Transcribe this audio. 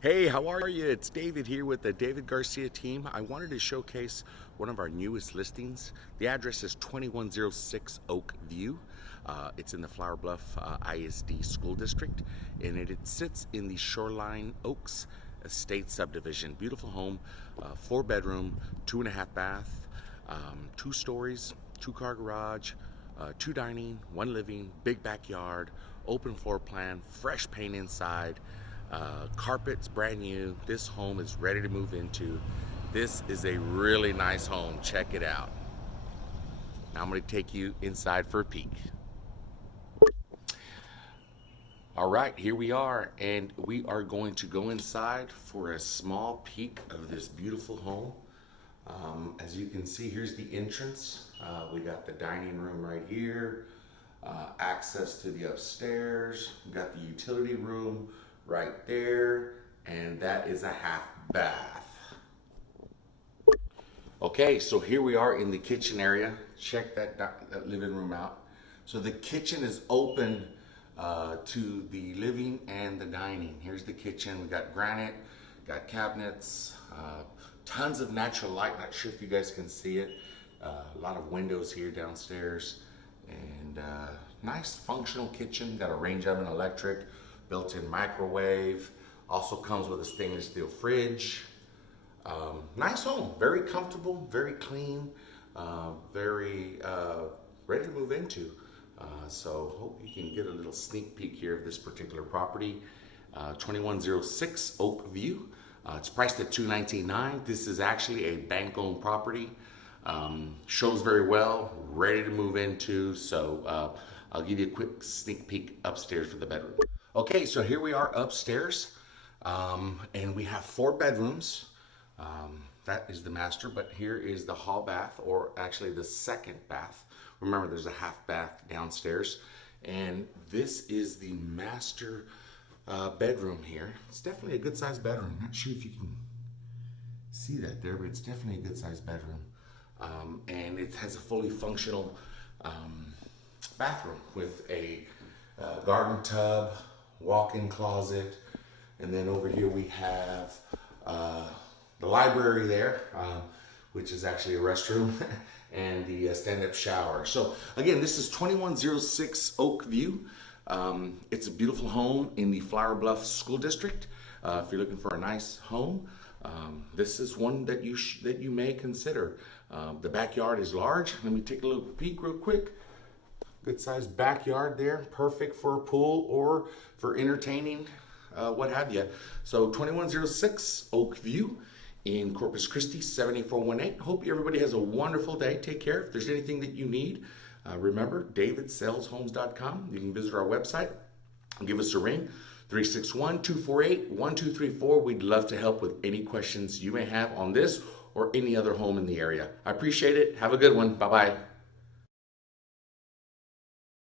Hey, how are you? It's David here with the David Garcia team. I wanted to showcase one of our newest listings. The address is 2106 Oakview. It's in the Flower Bluff ISD School District, and it sits in the Shoreline Oaks Estate subdivision. Beautiful home, 4-bedroom, 2.5 bath, 2 stories, 2-car garage, 2 dining, 1 living, big backyard, open floor plan, fresh paint inside. Carpet's brand new. This home is ready to move into. This is a really nice home. Check it out. Now I'm going to take you inside for a peek. All right, here we are, and we are going to go inside for a small peek of this beautiful home. As you can see, here's the entrance. We got the dining room right here, access to the upstairs. We got the utility room right there, and that is a half bath. Okay, so here we are in the kitchen area. Check that living room out. So the kitchen is open to the living and the dining. Here's the kitchen. We got granite, got cabinets, tons of natural light. Not sure if you guys can see it. A lot of windows here downstairs, and nice functional kitchen. Got a range oven, electric, built-in microwave. Also comes with a stainless steel fridge. Nice home, very comfortable, very clean, very ready to move into. So hope you can get a little sneak peek here of this particular property. 2106 Oakview. It's priced at $219,900. This is actually a bank-owned property. Shows very well, ready to move into. So I'll give you a quick sneak peek upstairs for the bedroom. Okay, so here we are upstairs, and we have 4 bedrooms. That is the master, but here is the hall bath, or actually the second bath. Remember, there's a half bath downstairs, and this is the master bedroom here. It's definitely a good-sized bedroom. Not sure if you can see that there, but it's definitely a good-sized bedroom. And it has a fully functional bathroom with a garden tub, walk-in closet, and then over here we have the library there, which is actually a restroom, and the stand-up shower. So again, this is 2106 Oakview. It's a beautiful home in the Flower Bluff School District. If you're looking for a nice home, this is one that you may consider. The backyard is large. Let me take a little peek real quick. Good sized backyard there, perfect for a pool or for entertaining, what have you. So 2106 Oakview in Corpus Christi, 7418. Hope everybody has a wonderful day. Take care. If there's anything that you need, remember, davidsellshomes.com. You can visit our website. Give us a ring, 361-248-1234. We'd love to help with any questions you may have on this or any other home in the area. I appreciate it. Have a good one. Bye-bye.